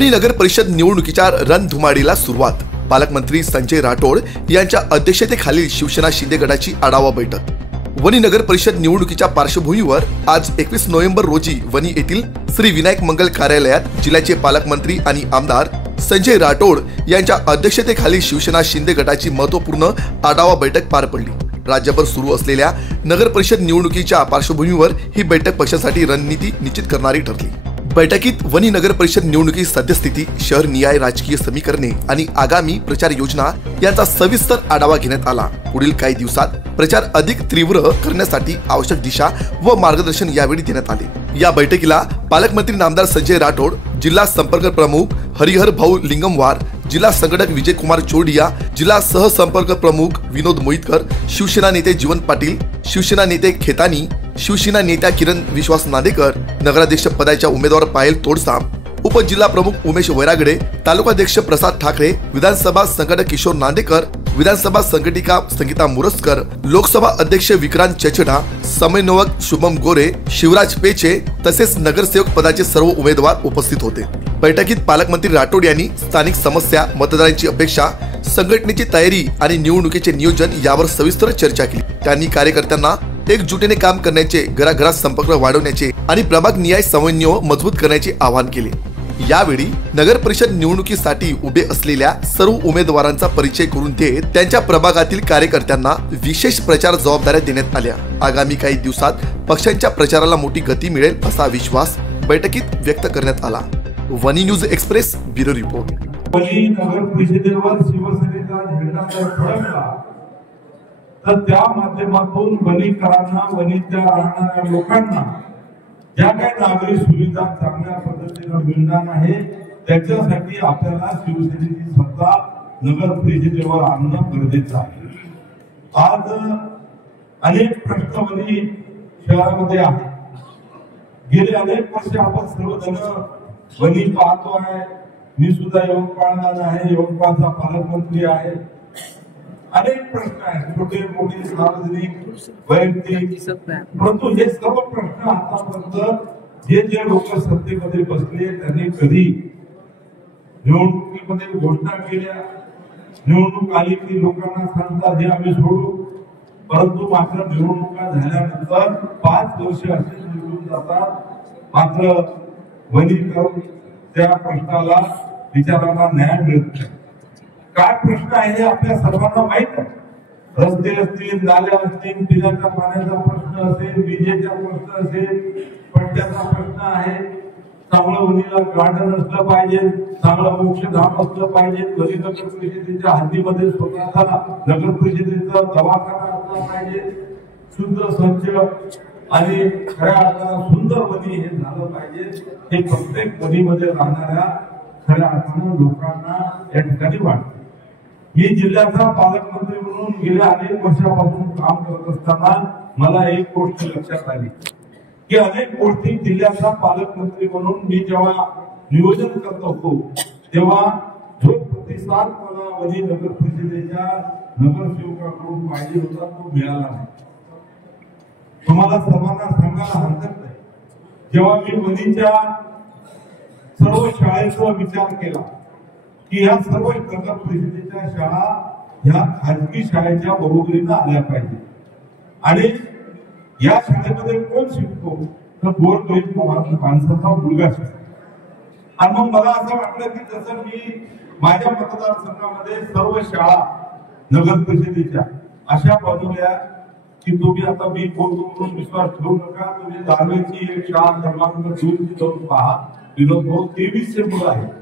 वणी नगर परिषद निवडणुकीच्या रणधुमाळीला सुरुवात। पालकमंत्री संजय राठोड यांच्या अध्यक्षतेखालील शिवसेना शिंदे गटाची आढावा बैठक। वणी नगर परिषद निवडणुकीच्या पार्श्वभूमीवर आज 21 नोव्हेंबर रोजी वणी येथील श्री विनायक मंगल कार्यालयात जिल्ह्याचे पालकमंत्री आणि आमदार संजय राठोड यांच्या अध्यक्षतेखालील शिवसेना शिंदे गटाची महत्त्वपूर्ण आढावा बैठक पार पडली। राज्यभर सुरू असलेल्या नगर परिषद निवडणुकीच्या पार्श्वभूमीवर ही बैठक पक्षासाठी रणनीती निश्चित करणारी ठरली। बैठकीत वणी नगर परिषद निवडणुकी सद्यस्थिती, शहर निहाय राजकीय समीकरणे आणि आगामी प्रचार योजना यांचा सविस्तर आढावा घेण्यात आला। पुढील काही दिवसात प्रचार अधिक तीव्र करण्यासाठी आवश्यक दिशा व मार्गदर्शन यावेळी देण्यात आले। या बैठकीला पालकमंत्री नामदार संजय राठोड, जिल्हा संपर्क प्रमुख हरिहर भाऊ लिंगमवार, जिल्हा संघटक विजय कुमार चोरडिया, जिल्हा सहसंपर्क प्रमुख विनोद मोहितकर, शिवसेना नेते जीवन पाटील, शिवसेना नेते खेतानी, शिवसेना नेत्या किरण विश्वास नांदेकर, नगराध्यक्ष पदाच्या उमेदवार पायल तोडसाम, उपजिल्हा प्रमुख उमेश वैरागडे, तालुकाध्यक्ष प्रसाद ठाकरे, विधानसभा संघटक किशोर नांदेकर, विधानसभा संघटिका संगीता मुरस्कर, लोकसभा अध्यक्ष विक्रांत चेचडा, समन्वयक शुभम गोरे, शिवराज पेचे तसेच नगरसेवक पदाचे सर्व उमेदवार उपस्थित होते। बैठकीत पालकमंत्री राठोड यांनी स्थानिक समस्या, मतदारांची अपेक्षा, संघटनेची तयारी आणि निवडणुकीचे नियोजन यावर सविस्तर चर्चा केली। त्यांनी कार्यकर्त्यांना एकजुटीने काम करण्याचे, घराघरात संपर्क वाढवण्याचे आणि प्रभाग निहाय समन्वय मजबूत करण्याचे आवाहन केले। यावेळी नगर परिषद निवडणुकीसाठी उभे असलेल्या सर्व उमेदवारांचा परिचय करून देत त्यांच्या प्रभागातील कार्यकर्त्यांना विशेष प्रचार जबाबदाऱ्या देण्यात आल्या। आगामी काही दिवसात पक्षांच्या प्रचाराला मोठी गती मिळेल असा विश्वास बैठकीत व्यक्त करण्यात आला। Wani news express bureau report. Wani नगर परिषदेवर शिवसेनेचा झेंडा जर फडकला तर त्या माध्यमातून वणीकरांना, वणीच्या राहणाऱ्या लोकांना ज्या काही नागरी सुविधा चांगल्या पद्धतीने मिळणार आहे त्याच्यासाठी आपल्याला शिवसेनेची सत्ता नगर परिषदेवर आणणं गरजेचं आहे। आज अनेक प्रश्न वणी शहरामध्ये आहेत। गेले अनेक वर्ष आपण सर्वजण वणी पाहतो आहे। मी सुद्धा यवतमाळचा आहे, यवतमाळचा पालकमंत्री आहे। अनेक प्रश्न आहेत, छोटे मोठे, सार्वजनिक, वैयक्तिक, परंतु हे सर्व प्रश्न आतापर्यंत जे लोक सत्तेमध्ये बसले त्यांनी कधी निवडणुकीमध्ये घोषणा केल्या, निवडणूक आली की लोकांना सांगतात हे आम्ही सोडू, परंतु मात्र निवडणुका झाल्यानंतर 5 वर्ष असे निवडून जातात, मात्र वणीकर त्या प्रश्नाला विचारांना न्याय मिळत नाही। काय प्रश्न आहे हे आपल्या सर्वांना माहित आहे। रस्ते असतील, नाल्या असतील, पिण्याच्या पाण्याचा प्रश्न असेल, विजेचा प्रश्न असेल, पट्ट्याचा प्रश्न आहे, चांगलं वणीला गार्डन असलं पाहिजे, चांगलं मोक्षधाम असलं पाहिजे, वणी नगर परिषदेच्या हद्दीमध्ये स्वतःचा नगर परिषदेचा दवाखाना असला पाहिजे, शुद्ध स्वच्छ आणि खऱ्या अर्थानं सुंदर वणी हे झालं पाहिजे। हे प्रत्येक वणीमध्ये राहणाऱ्या खऱ्या अर्थानं लोकांना या ठिकाणी वाटतं। मी जिल्ह्याचा पालकमंत्री म्हणून गेल्या अनेक वर्षापासून काम करत असताना मला एक गोष्ट लक्षात आली की अनेक गोष्टी जिल्ह्याचा पालकमंत्री म्हणून मी जेव्हा नियोजन करत होतो तेव्हा जो प्रतिसाद मला वणी नगर परिषदेच्या नगरसेवकाकडून पाहिजे होता तो मिळाला नाही। तुम्हाला सर्वांना सांगायला हरकत नाही, जेव्हा मी वणीच्या सर्व शाळेचा विचार केला की या सर्व नगर परिषदेच्या शाळा ह्या खाजगी शाळेच्या बरोबरीने आल्या पाहिजे आणि या शाळेमध्ये कोण शिकतो तर गोरगरीब माणसाचा मुलगा शिकतो। आणि मग मला असं वाटलं की जसं मी माझ्या मतदारसंघामध्ये सर्व शाळा नगर परिषदेच्या अशा बनवल्या की तुम्ही आता मी बोलतो म्हणून विश्वास ठेवू नका, तुम्ही दारवेची एक शाळा क्रमांक 2 जाऊन पहा, विनोद भाऊ 2300 मुलं आहेत।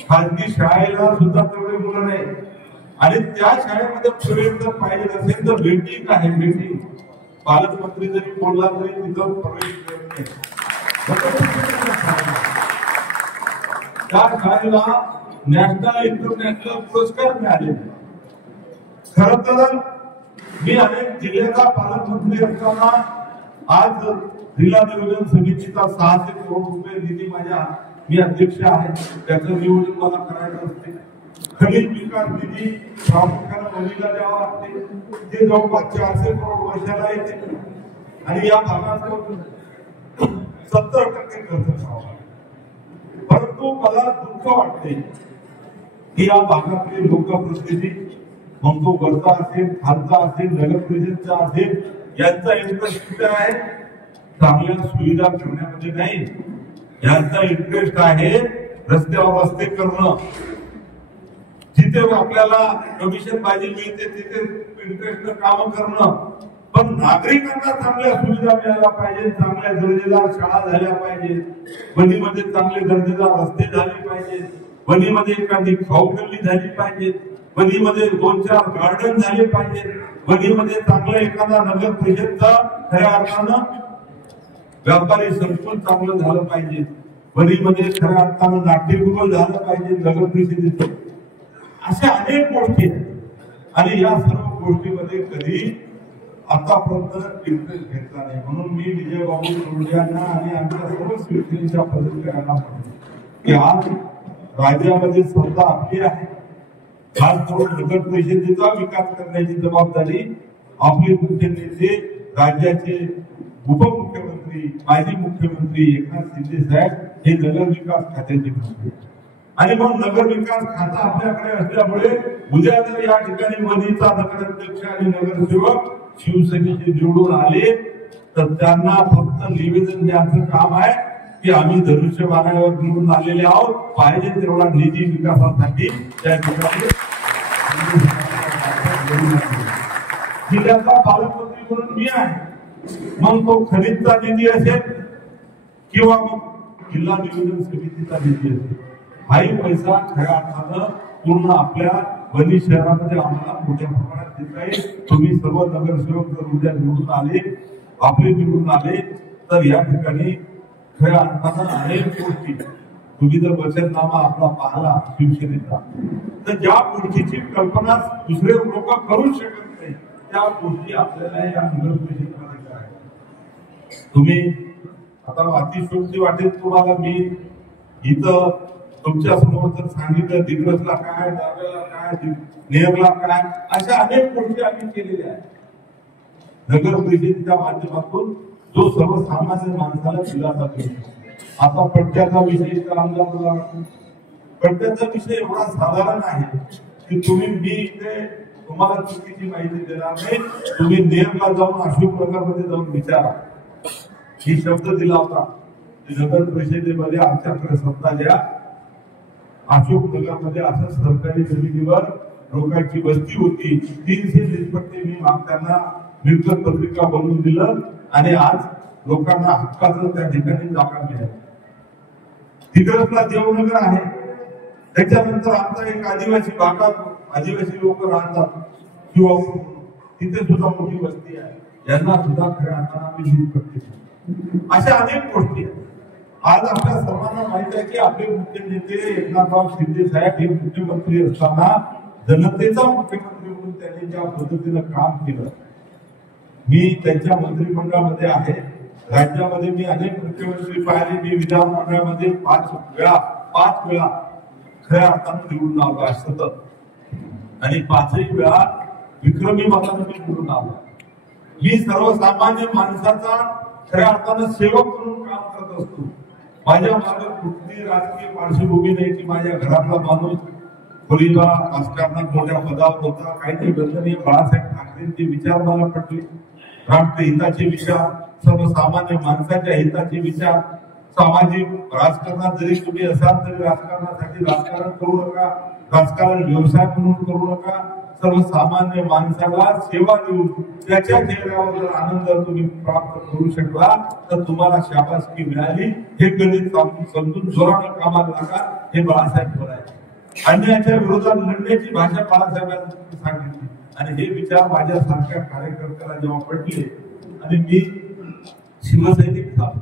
खाजगी शाळेला सुद्धा तेवढे मुलं नाही आणि त्या शाळेमध्ये प्रवेश जर पाहिजे असेल तर भेटी आहे, भेटी पालकमंत्री जरी बोलला तरी तिथं प्रवेश मिळत नाही। त्या शाळेला नॅशनल इंटरनॅशनल पुरस्कार मिळाले। खरं तर मी अनेक जिल्ह्याचा पालकमंत्री असताना आज जिल्हा नियोजन समितीचा 600 करोड रुपये निधी मी अध्यक्ष आहे, त्याचं नियोजन मला करायचं असते। खनिज विकास निधी प्रामुख्याने वणीला द्यावा लागते, ते जवळपास 400 करोड वर्षाला येते आणि या भागात 70% खर्च करावा लागतो। परंतु मला दुःख वाटते की या भागातले लोकप्रतिनिधी, मग तो वरचा असेल, खालचा असेल, नगर परिषदचा असेल, यांचा इंटरेस्ट कुठे आहे? चांगल्या सुविधा करण्यामध्ये नाही. यांचा इंटरेस्ट आहे रस्त्यावर रस्ते करणं. जिथे आपल्याला कमिशन बाजी मिळते तिथे इंटरेस्ट काम करणं. पण नागरिकांना चांगल्या सुविधा मिळायला पाहिजे, चांगल्या दर्जेदार शाळा झाल्या पाहिजेत, वणीमध्ये चांगले दर्जेदार रस्ते झाले पाहिजेत, वणीमध्ये एखादी खाऊगल्ली झाली पाहिजे, वणीमध्ये 2-4 गार्डन झाले पाहिजेत, वणीमध्ये चांगलं एखादा नगर परिषदचा खऱ्या अर्थानं व्यापारी संकुल चांगलं झालं पाहिजे, वणीमध्ये खऱ्या अर्थानं नाट्यगृह झालं पाहिजे नगर परिषदेचं. अशा अनेक गोष्टी आहेत आणि या सर्व गोष्टीमध्ये कधी आतापर्यंत इंटरेस्ट घेतला नाही. म्हणून मी विजयबाबू तोरड्यांना आणि आमच्या सर्व शिवसेनेच्या पदाधिकाऱ्यांना म्हणतो की आज राज्यामध्ये सत्ता आपली आहे. खास करून नगर परिषदेचा विकास करण्याची जबाबदारी आपले मुख्य नेते, राज्याचे उपमुख्यमंत्री, माजी मुख्यमंत्री एकनाथ शिंदे साहेब हे नगर विकास खात्याचे मंत्री. आणि मग नगर विकास खाता आपल्याकडे असल्यामुळे उद्या जर या ठिकाणी वणीचा नगराध्यक्ष आणि नगरसेवक शिवसेनेचे निवडून आले तर त्यांना फक्त निवेदन द्यायचं काम आहे की आम्ही धनुष्यबाणावर निवडून आलेले आहोत, पाहिजे तेवढा निधी विकासासाठी त्या ठिकाणी. जिल्ह्याचा पालकमंत्री म्हणून मी आहे. मग तो खनिजचा निधी असेल किंवा मग जिल्हा नियोजन समितीचा निधी असेल, हाही पैसा खऱ्या अर्थानं पूर्ण आपल्या वणी शहरामध्ये आम्हाला मोठ्या प्रमाणात देता येईल. तुम्ही सर्व नगरसेवक जर उद्या निवडून आले, आपले निवडून आले तर या ठिकाणी खऱ्या अर्थानं अनेक गोष्टी, तुम्ही जर वचननामा आपला पाहिला शिवसेनेचा, तर ज्या गोष्टीची कल्पना दुसरे लोक करू शकत नाही त्या गोष्टी आपल्याला या नगर परिषदेमध्ये करायच्या. तुम्ही आता अतिशयोक्ती वाटेल तुम्हाला, मी इथं तुमच्या समोर जर सांगितलं दिग्रसला काय, दाव्याला काय, नेरला काय, अशा अनेक गोष्टी आम्ही केलेल्या आहेत. नगर परिषदेच्या माध्यमातून जो सर्वसामान्य माणसाला दिलासा देतो. आता पट्ट्याचा विषय आमदार, पट्ट्याचा विषय एवढा साधारण आहे की तुम्ही, मी इथे तुम्हाला चुकीची माहिती देणार नाही, तुम्ही नेरला जाऊन अशोकनगरमध्ये जाऊन विचारा. ही शब्द दिला होता नगर परिषदेमध्ये आमच्याकडे सत्ता द्या, अशोकनगरमध्ये असं सरकारी जमिनीवर लोकांची वस्ती होती, 300 निष्पत्ती मी त्यांना मिळकत पत्रिका बनवून दिलं आणि आज लोकांना हक्काचं त्या ठिकाणी जागा मिळाली. तिकडला देवनगर आहे, त्याच्यानंतर आमचा एक आदिवासी भागात आदिवासी लोक राहतात किंवा तिथे सुद्धा मोठी वस्ती आहे, यांना सुद्धा खऱ्या अर्थानं आम्ही निष्पत्ती. अशा अनेक गोष्टी आहेत. आज आपल्या सर्वांना माहित आहे की आपले मुख्य नेते एकनाथराव शिंदे साहेब हे मुख्यमंत्री असताना जनतेचा मुख्यमंत्री म्हणून त्यांनी ज्या पद्धतीनं काम केलं, मी त्यांच्या मंत्रिमंडळामध्ये आहे. राज्यामध्ये मी अनेक मुख्यमंत्री पाहिले, मी विधानमंडळामध्ये 5 वेळा खऱ्या अर्थानं निवडून आलो आहे सतत, आणि 5ही वेळा विक्रमी मताने मी निवडून आलो. मी सर्वसामान्य माणसाचा खऱ्या अर्थानं सेवक म्हणून काम करत असतो. माझ्या मागे कुठली राजकीय पार्श्वभूमी नाही की माझ्या घरातला माणूस खोलीला राजकारणात मोठ्या पदावर होता. काहीतरी बंधनीय बाळासाहेब ठाकरेंचे विचार मला पटले, राष्ट्र हिताचे विचार, सर्वसामान्य माणसाच्या हिताचे विचार. सामाजिक राजकारणात जरी तुम्ही असाल तरी राजकारणासाठी राजकारण करू नका, राजकारण व्यवसाय म्हणून करू नका. सर्वसामान्य माणसाला सेवा देऊन त्याच्या चेहऱ्यावर जर आनंद तुम्ही प्राप्त करू शकला तर तुम्हाला शाबासकी मिळाली. हे गणित समजून जोरानं कामाला लागा, हे बाळासाहेब बोलायचे. अन्यायाच्या विरोधात लढण्याची भाषा बाळासाहेबांनी सांगितली आणि हे विचार माझ्या सारख्या कार्यकर्त्याला जेव्हा पडले आणि मी शिवसैनिक झालो,